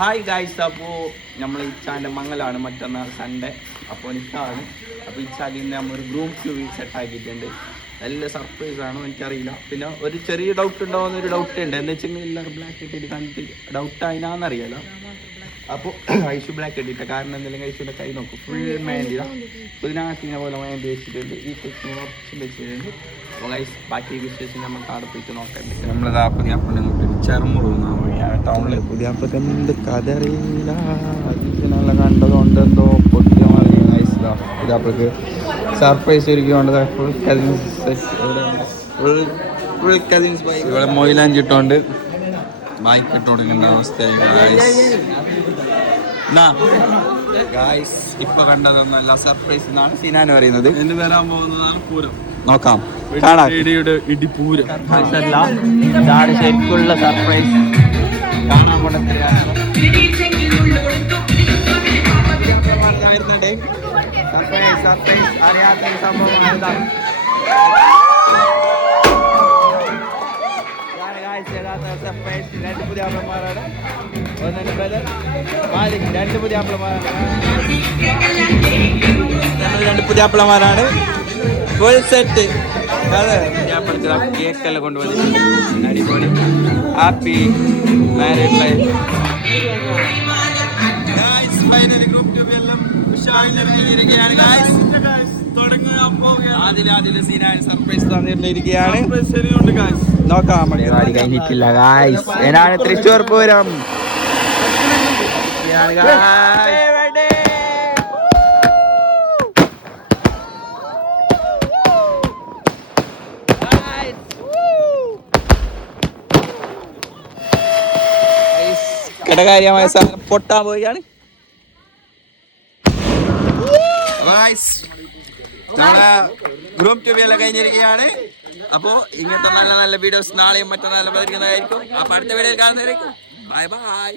Hi guys, അപ്പോൾ നമ്മൾ ഇച്ചാൻ്റെ മംഗലാണ് മറ്റന്നാൾ സൺഡേ. അപ്പോൾ എനിക്കാണ്. അപ്പോൾ ഇച്ചാൽ ഇന്ന് നമ്മൾ ഒരു ഗ്രൂം ക്യൂ സെറ്റ് ആക്കിയിട്ടുണ്ട്. നല്ല സർപ്രൈസാണ്, എനിക്കറിയില്ല. പിന്നെ ഒരു ചെറിയ ഡൗട്ട് ഉണ്ടാവുന്നൊരു ഡൗട്ട് ഉണ്ട്. എന്താ വെച്ചെങ്കിൽ എല്ലാവരും ബ്ലാക്ക് ഇട്ടിട്ട് കണ്ടിട്ട് ഡൗട്ട് അതിനാന്നറിയാലോ. അപ്പോൾ ഐഷു ബ്ലാക്ക് ഇട്ടിട്ട് കാരണം എന്തെങ്കിലും ഐഷുവിൻ്റെ കൈ നോക്കും ഫുൾ മേന്തിത ഇതിനകത്തിനെ പോലെ മേന്തി വെച്ചിട്ടുണ്ട്. ഈ കൊച്ചിനെ കുറച്ച് വെച്ചിട്ടുണ്ട്. അപ്പോൾ ഗൈസ് ബാക്കി വിശേഷം നമുക്ക് അവിടെ പോയിട്ട് നോക്കണ്ടേ. നമ്മളിതാ പുതിയ ചെറുമുറുന്ന ടൗണിൽ പുതിയ എന്ത് കഥ അറിയില്ല. നല്ല കണ്ടതുകൊണ്ട് എന്തോ പൊട്ടിയ മാതിരി നൈസിലാ. പുതിയപ്പൾക്ക് സർപ്രൈസ് ഒരുക്കിക്കൊണ്ട് ഫുൾ കസിൻസ് ഫുൾ കസിൻസ് ഇവിടെ മൊയിലാഞ്ചിട്ടോണ്ട് ബൈക്ക് ഇട്ട് കൊടുക്കേണ്ട അവസ്ഥയായി. ഗായ്സ് ഇപ്പൊ കണ്ടതൊന്നല്ല, സർപ്രൈസ് എന്നാണ് സിനാൻ പറയുന്നത്. എന്ന് വരാൻ പോകുന്നതാണ് പൂരം. നോക്കാം, ഇടിപ്പൂരം. ശരിക്കുള്ള സർപ്രൈസ് കാണാൻ കൊണ്ടേ സർപ്രൈസ് സർപ്രൈസ് അറിയാത്ത സംഭവം എന്താണ് സർപ്രൈസ്. രണ്ട് പുതിയ ആപ്പിളമാരാണ്, ഒന്നെ ബ്രദർ മാലിക്. രണ്ട് പുതിയ ആപ്പിളമാരാണ്, രണ്ട് പുതിയ ആപ്പിളമാരാണ്. Full set. അതെ, കേക്കെല്ലാം കൊണ്ടുവന്നിട്ടുണ്ട്. അടിപൊളി. Happy married life. Finally group ടു എല്ലാം ഉഷാറിലിരിക്കുകയാണ് ഗായ്സ്. ആദ്യം സീനാണ് സർപ്രൈസ് തന്നിട്ടിരിക്കുകയാണ്. നോക്കാം, പരിപാടി കഴിഞ്ഞിട്ടില്ല ഗായ്സ്. ഞാനാണ് തൃശ്ശൂർ പൂരം. ഘടകാര്യമായ സാധനം പൊട്ടാൻ പോവുകയാണ്. നമ്മളെ ഗ്രൂപ്പ് ടു എല്ലാം കഴിഞ്ഞിരിക്കുകയാണ്. അപ്പോൾ ഇങ്ങനത്തെ നല്ല നല്ല വീഡിയോസ് നാളെയും മറ്റന്നാളും വരുന്നതായിരിക്കും. അപ്പോൾ അടുത്ത വീഡിയോയിൽ കാണുന്നതായിരിക്കും. Bye bye.